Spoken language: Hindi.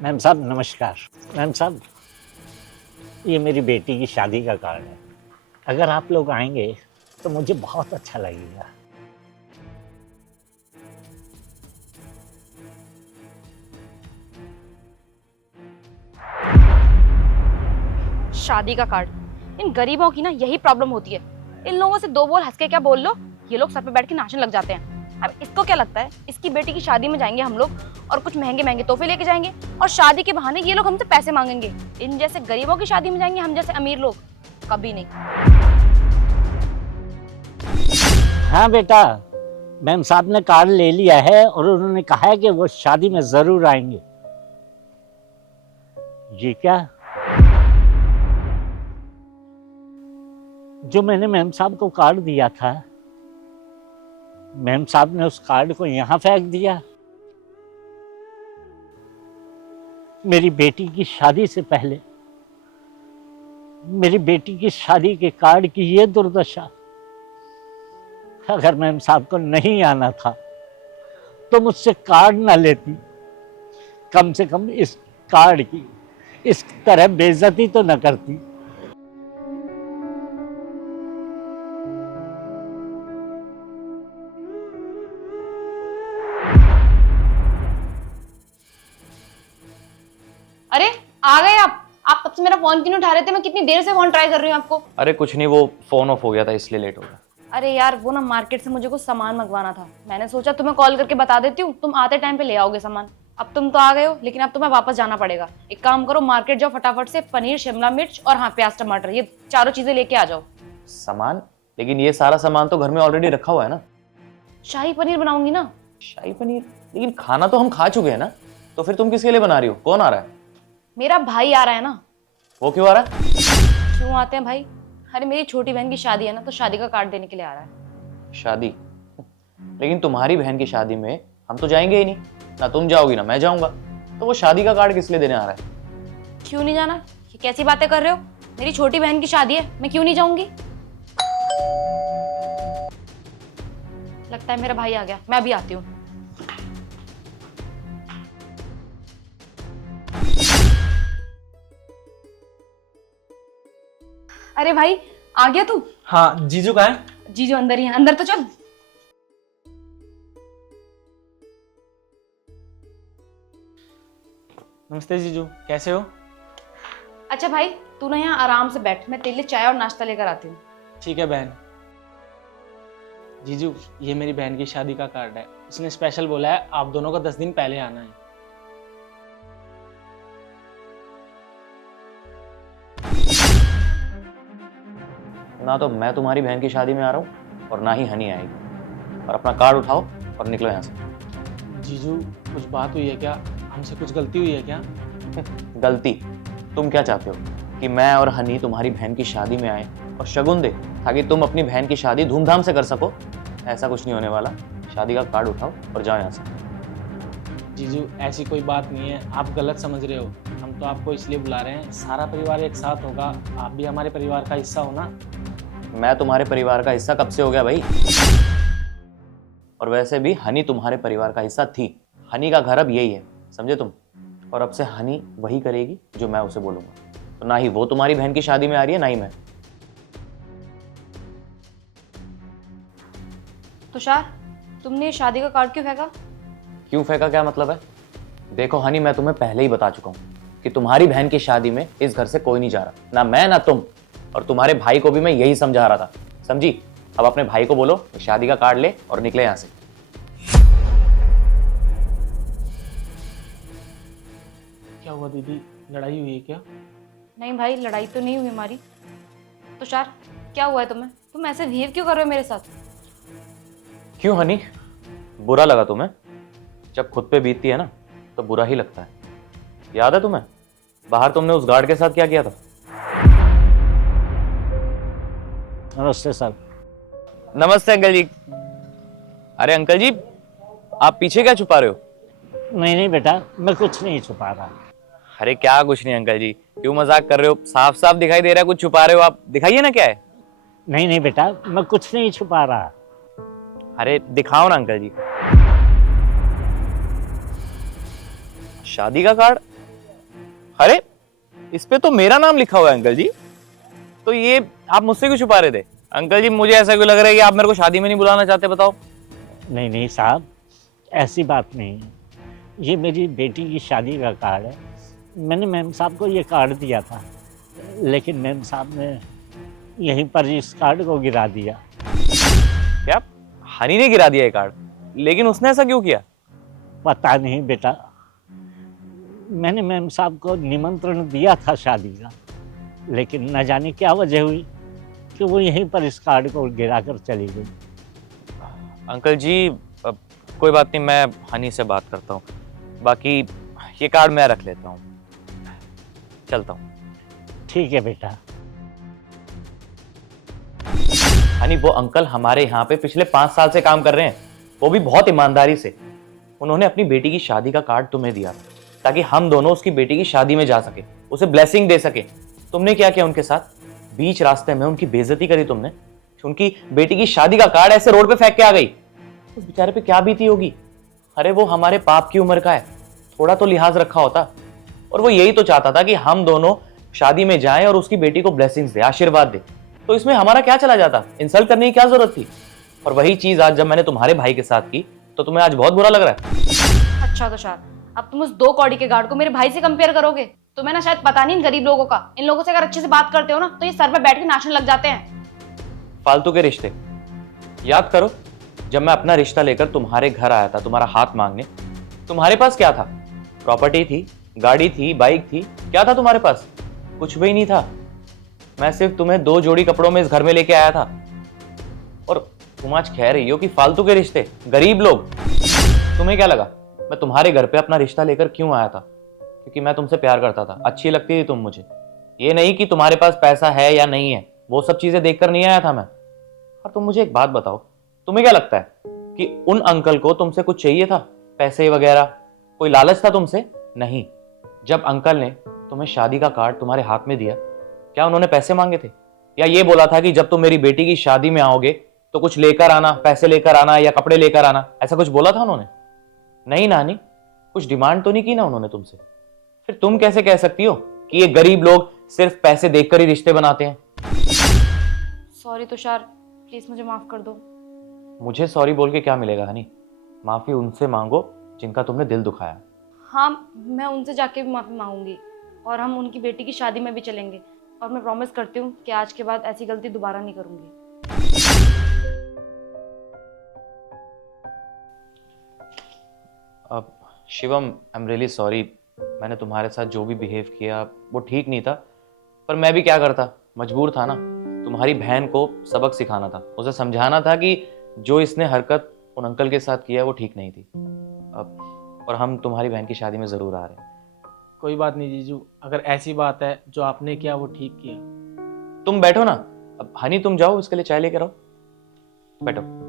मैम साहब नमस्कार। मैम साहब, ये मेरी बेटी की शादी का कार्ड है। अगर आप लोग आएंगे तो मुझे बहुत अच्छा लगेगा। शादी का कार्ड। इन गरीबों की ना यही प्रॉब्लम होती है। इन लोगों से दो बोल हंस के क्या बोल लो, ये लोग सर पे बैठ के नाचने लग जाते हैं। अब इसको क्या लगता है इसकी बेटी की शादी में जाएंगे हम लोग और कुछ महंगे महंगे तोहफे लेके जाएंगे और शादी के बहाने ये लोग हमसे पैसे मांगेंगे। इन जैसे गरीबों की शादी में जाएंगे हम जैसे अमीर लोग कभी नहीं। हाँ बेटा, मैम साहब ने कार्ड ले लिया है और उन्होंने कहा है कि वो शादी में जरूर आएंगे। जी क्या? जो मैंने मैम साहब को कार्ड दिया था, मैम साहब ने उस कार्ड को यहां फेंक दिया। मेरी बेटी की शादी से पहले मेरी बेटी की शादी के कार्ड की ये दुर्दशा। अगर मैम साहब को नहीं आना था तो मुझसे कार्ड ना लेती, कम से कम इस कार्ड की इस तरह बेइज्जती तो न करती। अरे आ गए आप तब से मेरा फोन क्यों नहीं उठा रहे थे? मैं कितनी देर से फोन ट्राई कर रही हूँ आपको। अरे कुछ नहीं, वो फोन ऑफ हो गया था इसलिए लेट हो गया। अरे यार वो ना मार्केट से मुझे कुछ सामान मंगवाना था। मैंने सोचा तुम्हें कॉल करके बता देती हूँ, तुम आते टाइम पे ले आओगे सामान। अब तुम तो आ गए हो, लेकिन अब तुम्हें वापस जाना पड़ेगा। एक काम करो, मार्केट जाओ फटाफट से, पनीर, शिमला मिर्च और हाँ प्याज टमाटर, ये चारों चीजें लेके आ जाओ। सामान? लेकिन ये सारा सामान तो घर में ऑलरेडी रखा हुआ है ना। शाही पनीर बनाऊंगी ना। शाही पनीर? लेकिन खाना तो हम खा चुके हैं ना, तो फिर तुम किसके लिए बना रही हो? कौन आ रहा है? मेरा भाई आ रहा है ना। वो क्यों आ रहा है? क्यों आते हैं भाई? अरे मेरी छोटी बहन की शादी है ना, तो शादी का कार्ड देने के लिए आ रहा है। शादी? लेकिन तुम्हारी बहन की शादी में हम तो जाएंगे ही नहीं, ना तुम जाओगी ना मैं जाऊंगा, तो वो शादी का कार्ड किस लिए देने आ रहा है? क्यों नहीं जाना? ये कैसी बातें कर रहे हो? मेरी छोटी बहन की शादी है, मैं क्यों नहीं जाऊंगी? लगता है मेरा भाई आ गया, मैं अभी आती हूँ। अरे भाई आ गया तू? हाँ, जीजू कहाँ है? जीजू अंदर ही है, अंदर तो चल। नमस्ते जीजू, कैसे हो? अच्छा भाई तू ना यहाँ आराम से बैठ, मैं तेरे लिए चाय और नाश्ता लेकर आती हूँ। ठीक है बहन। जीजू, ये मेरी बहन की शादी का कार्ड है। उसने स्पेशल बोला है आप दोनों को 10 दिन पहले आना है। ना तो मैं तुम्हारी बहन की शादी में आ रहा हूँ और ना ही हनी आएगी। और अपना कार्ड उठाओ और निकलो यहाँ से। जीजू, कुछ बात हुई है क्या? हमसे कुछ गलती हुई है क्या? गलती? तुम क्या चाहते हो कि मैं और हनी तुम्हारी बहन की शादी में आए और शगुन दे ताकि तुम अपनी बहन की शादी धूमधाम से कर सको? ऐसा कुछ नहीं होने वाला। शादी का कार्ड उठाओ और जाओ यहाँ से। जीजू, ऐसी कोई बात नहीं है, आप गलत समझ रहे हो। हम तो आपको इसलिए बुला रहे हैं, सारा परिवार एक साथ होगा, आप भी हमारे परिवार का हिस्सा हो ना। मैं तुम्हारे परिवार का हिस्सा कब से हो गया भाई? और वैसे भी हनी तुम्हारे परिवार का हिस्सा थी। हनी का घर अब यही है, समझे तुम? और अब से हनी वही करेगी जो मैं उसे बोलूंगा। तो ना ही वो तुम्हारी बहन की शादी में आ रही है, ना ही मैं। तुषार, तुमने ये शादी का कार्ड क्यों फेंका? क्यों फेंका क्या मतलब है? देखो हनी, मैं तुम्हें पहले ही बता चुका हूँ कि तुम्हारी बहन की शादी में इस घर से कोई नहीं जा रहा, ना मैं ना तुम। और तुम्हारे भाई को भी मैं यही समझा रहा था, समझी? अब अपने भाई को बोलो शादी का कार्ड ले और निकले यहाँ से। क्या हुआ दीदी, लड़ाई हुई है क्या? नहीं भाई, लड़ाई तो नहीं हुई हमारी। तुषार क्या हुआ है तुम्हें? तुम ऐसे बिहेव क्यों कर रहे हो मेरे साथ? क्यों हनी, बुरा लगा तुम्हें? जब खुद पे बीतती है ना तो बुरा ही लगता है। याद है तुम्हें बाहर तुमने उस गार्ड के साथ क्या किया था? नमस्ते सर। नमस्ते अंकल जी। अरे अंकल जी, आप पीछे क्या छुपा रहे हो? नहीं नहीं बेटा, मैं कुछ नहीं छुपा रहा। अरे क्या कुछ नहीं अंकल जी, क्यों मजाक कर रहे हो? साफ साफ दिखाई दे रहा है कुछ छुपा रहे हो आप। दिखाइए ना क्या है। नहीं नहीं बेटा, मैं कुछ नहीं छुपा रहा। अरे दिखाओ ना अंकल जी। शादी का कार्ड? अरे इस पे तो मेरा नाम लिखा हुआ है अंकल जी, तो ये आप मुझसे क्यों छुपा रहे थे? अंकल जी मुझे ऐसा क्यों लग रहा है कि आप मेरे को शादी में नहीं बुलाना चाहते, बताओ। नहीं नहीं साहब, ऐसी बात नहीं है। ये मेरी बेटी की शादी का कार्ड है। मैंने मैम साहब को ये कार्ड दिया था, लेकिन मैम साहब ने यहीं पर इस कार्ड को गिरा दिया। क्या हनी ने गिरा दिया ये कार्ड? लेकिन उसने ऐसा क्यों किया? पता नहीं बेटा, मैंने मैम साहब को निमंत्रण दिया था शादी का, लेकिन न जाने क्या वजह हुई कि वो यहीं पर इस कार्ड को गिरा कर चली गई। अंकल जी कोई बात नहीं, मैं हनी से बात करता हूँ। बाकी ये कार्ड मैं रख लेता हूँ, चलता हूँ। ठीक है बेटा। हनी वो अंकल हमारे यहाँ पे पिछले 5 साल से काम कर रहे हैं, वो भी बहुत ईमानदारी से। उन्होंने अपनी बेटी की शादी का कार्ड तुम्हें दिया ताकि हम दोनों उसकी बेटी की शादी में जा सके, उसे ब्लेसिंग दे सके। तुमने क्या किया उनके साथ? बीच रास्ते में उनकी बेइज्जती करी तुमने। उनकी बेटी की शादी का कार्ड ऐसे रोड पे फेंक के आ गई। उस बेचारे पे क्या बीती होगी। अरे वो हमारे पाप की उम्र का है, थोड़ा तो लिहाज रखा होता। और वो यही तो चाहता था कि हम दोनों शादी में जाएं और उसकी बेटी को ब्लेसिंग्स दे, आशीर्वाद दे। तो इसमें हमारा क्या चला जाता? इंसल्ट करने की क्या जरूरत थी? और वही चीज आज जब मैंने तुम्हारे भाई के साथ की तो तुम्हें आज बहुत बुरा लग रहा है। अच्छा तुषार, अब तुम उस 2 कौड़ी के गार्ड को मेरे भाई से कंपेयर करोगे? तुम्हें ना शायद पता नहीं इन गरीब लोगों का। इन लोगों से अगर अच्छे से बात करते हो ना तो ये सर पे बैठ के नाचने लग जाते हैं। फालतू के रिश्ते याद करो, जब मैं अपना रिश्ता लेकर तुम्हारे घर आया था तुम्हारा हाथ मांगने, तुम्हारे पास क्या था? प्रॉपर्टी थी, गाड़ी थी, बाइक थी, क्या था तुम्हारे पास? कुछ भी नहीं था। मैं सिर्फ तुम्हें 2 जोड़ी कपड़ों में इस घर में लेके आया था। और तुम आज कह रही हो कि फालतू के रिश्ते, गरीब लोग। तुम्हें क्या लगा मैं तुम्हारे घर पे अपना रिश्ता लेकर क्यों आया था? क्योंकि मैं तुमसे प्यार करता था, अच्छी लगती थी तुम मुझे। ये नहीं कि तुम्हारे पास पैसा है या नहीं है, वो सब चीजें देखकर नहीं आया था मैं। और तुम मुझे एक बात बताओ, तुम्हें क्या लगता है कि उन अंकल को तुमसे कुछ चाहिए था? पैसे वगैरह, कोई लालच था तुमसे? नहीं। जब अंकल ने तुम्हें शादी का कार्ड तुम्हारे हाथ में दिया, क्या उन्होंने पैसे मांगे थे? या ये बोला था कि जब तुम मेरी बेटी की शादी में आओगे तो कुछ लेकर आना, पैसे लेकर आना या कपड़े लेकर आना, ऐसा कुछ बोला था उन्होंने? नहीं नानी, कुछ डिमांड तो नहीं की ना उन्होंने तुमसे। फिर तुम कैसे कह सकती हो कि ये गरीब लोग सिर्फ पैसे देखकर ही रिश्ते बनाते हैं? सॉरी तुषार, प्लीज मुझे माफ कर दो। मुझे सॉरी बोल के क्या मिलेगा हनी? माफी उनसे मांगो जिनका तुमने दिल दुखाया। हाँ, मैं उनसे जाके भी माफी मांगूंगी और हम उनकी बेटी की शादी में भी चलेंगे। और मैं प्रॉमिस करती हूँ कि आज के बाद ऐसी गलती दोबारा नहीं करूंगी। अब Shivam, I am really sorry. मैंने तुम्हारे साथ जो भी बिहेव किया वो ठीक नहीं था, पर मैं भी क्या करता, मजबूर था ना। तुम्हारी बहन को सबक सिखाना था, उसे समझाना था कि जो इसने हरकत उन अंकल के साथ किया वो ठीक नहीं थी। अब और हम तुम्हारी बहन की शादी में ज़रूर आ रहे हैं। कोई बात नहीं जीजू, अगर ऐसी बात है जो आपने किया वो ठीक किया। तुम बैठो ना। अब हनी तुम जाओ, इसके लिए चाय लेकर आओ। बैठो।